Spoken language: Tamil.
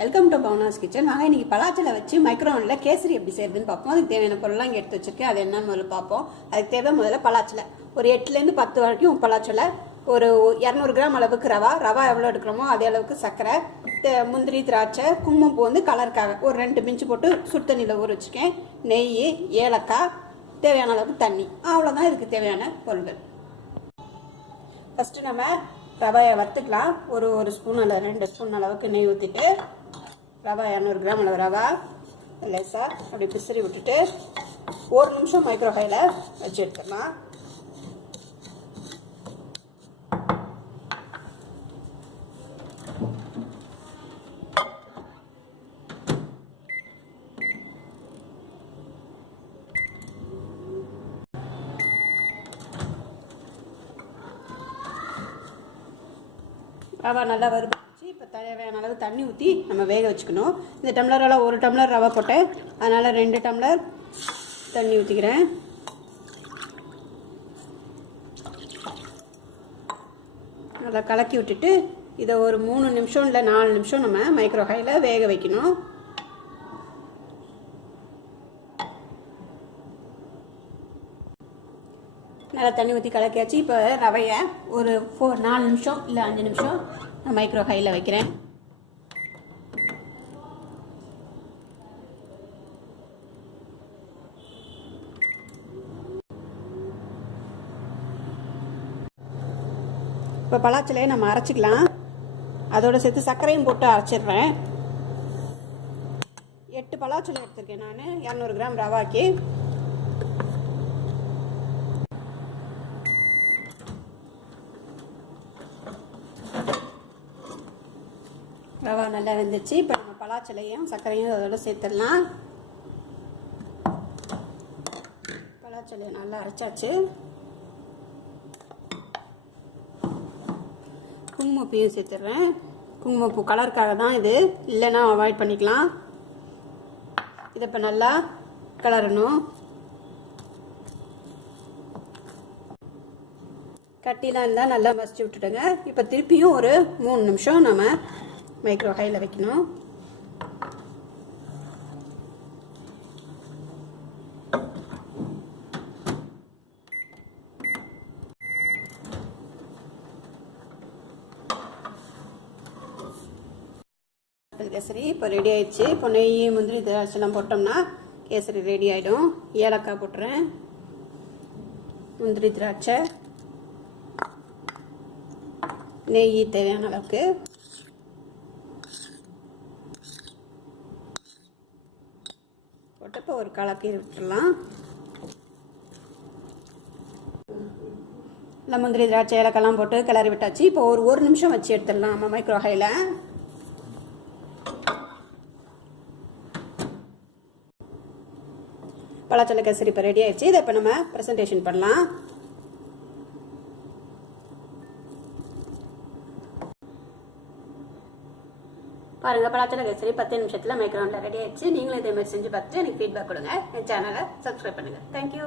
Welcome to பவுனாஸ் kitchen. வாங்க இன்னைக்கு பலாச்சலை வச்சு மைக்ரோவனில் கேசரி எப்படி செய்யறதுன்னு பார்ப்போம். அதுக்கு தேவையான பொருள்லாம் இங்கே எடுத்து வச்சிருக்கேன். அது என்ன முதல்ல பார்ப்போம். அதுக்கு தேவை முதல்ல பலாச்சலை ஒரு 8லேருந்து 10 வரைக்கும் பலாச்சலை, ஒரு 200 கிராம் அளவுக்கு ரவா எவ்வளோ எடுக்கிறோமோ அதே அளவுக்கு சர்க்கரை, முந்திரி, திராட்சை, குங்குமப்பூ வந்து கலருக்காக ஒரு 2 பிஞ்சு போட்டு சுடு தண்ணியில் ஊற வச்சுக்கேன். நெய், ஏலக்காய், தேவையான அளவுக்கு தண்ணி, அவ்வளோதான் இதுக்கு தேவையான பொருள்கள். ஃபஸ்ட்டு நம்ம ரவையை வறுத்துக்கலாம். ஒரு ஸ்பூன் அல்லது 2 ஸ்பூன் அளவுக்கு நெய் ஊற்றிட்டு ரவா 200 கிராம் அளவு ரவா லேசாக அப்படி பிசிறி விட்டுட்டு 1 நிமிஷம் மைக்ரோவேவில் வச்சு எடுத்துக்கலாம். ரவா நல்லா வறுத்து இப்போ தேவையான அளவு தண்ணி ஊற்றி நம்ம வேக வச்சுக்கணும். இந்த டம்ளரால் 1 டம்ளர் ரவா போட்டேன், அதனால் 2 டம்ளர் தண்ணி ஊற்றிக்கிறேன். நல்லா கலக்கி விட்டுட்டு இதை ஒரு 3 நிமிஷம் இல்லை 4 நிமிஷம் நம்ம மைக்ரோவேவில் வேக வைக்கணும். நல்லா தண்ணி ஊற்றி கலக்கியாச்சு. இப்போ ரவையை ஒரு 4 நிமிஷம் இல்லை 5 நிமிஷம் நான் மைக்ரோவேவில் வைக்கிறேன். இப்போ பலாச்சலையை நம்ம அரைச்சிக்கலாம். அதோடு சேர்த்து சர்க்கரையும் போட்டு அரைச்சிடுறேன். 8 பலாச்சலை எடுத்திருக்கேன் நான் 200 கிராம் ரவாக்கு. ரவா நல்லா வெந்துச்சு. இப்போ நம்ம பலாச்சலையும் சர்க்கரையும் அதோட சேர்த்துடலாம். பலாச்சலையை நல்லா அரைச்சாச்சு. குங்குமப்பூயும் சேர்த்துடுறேன். குங்குமப்பூ கலருக்காக தான் இது, இல்லைன்னா அவாய்ட் பண்ணிக்கலாம். இதை இப்போ நல்லா கலரணும். கட்டிலாம் இருந்தால் நல்லா மசிச்சு விட்டுடுங்க. இப்போ திருப்பியும் ஒரு 3 நிமிஷம் நம்ம மைக்ரோவேவில் வைக்கணும். கேசரி இப்போ ரெடி ஆயிடுச்சு. இப்போ நெய், முந்திரி, திராட்சைலாம் போட்டோம்னா கேசரி ரெடி ஆகிடும். ஏலக்காய் போட்டுறேன், முந்திரி, திராட்சை, நெய் தேவையான அளவுக்கு, போட்டு ஒரு கலக்கி விட்டுடலாம். இல்லை முந்திரி, திராட்சை, ஏலக்காய்லாம் போட்டு கிளறி விட்டாச்சு. இப்போ ஒரு 1 நிமிஷம் வச்சு எடுத்துடலாம் நம்ம மைக்ரோவேவில். பலாச்சலை கேசரி இப்போ ரெடி ஆயிடுச்சு. இதை இப்போ நம்ம ப்ரெசன்டேஷன் பண்ணலாம். பாருங்கள், பலாச்சலை கேசரி 10 நிமிஷத்தில் மைக்ரோவேவில் ரெடி ஆயிடுச்சு. நீங்களும் இதே மாதிரி செஞ்சு பார்த்துட்டு எனக்கு ஃபீட்பேக் கொடுங்க. என் சேனலை சப்ஸ்கிரைப் பண்ணுங்கள். தேங்க்யூ.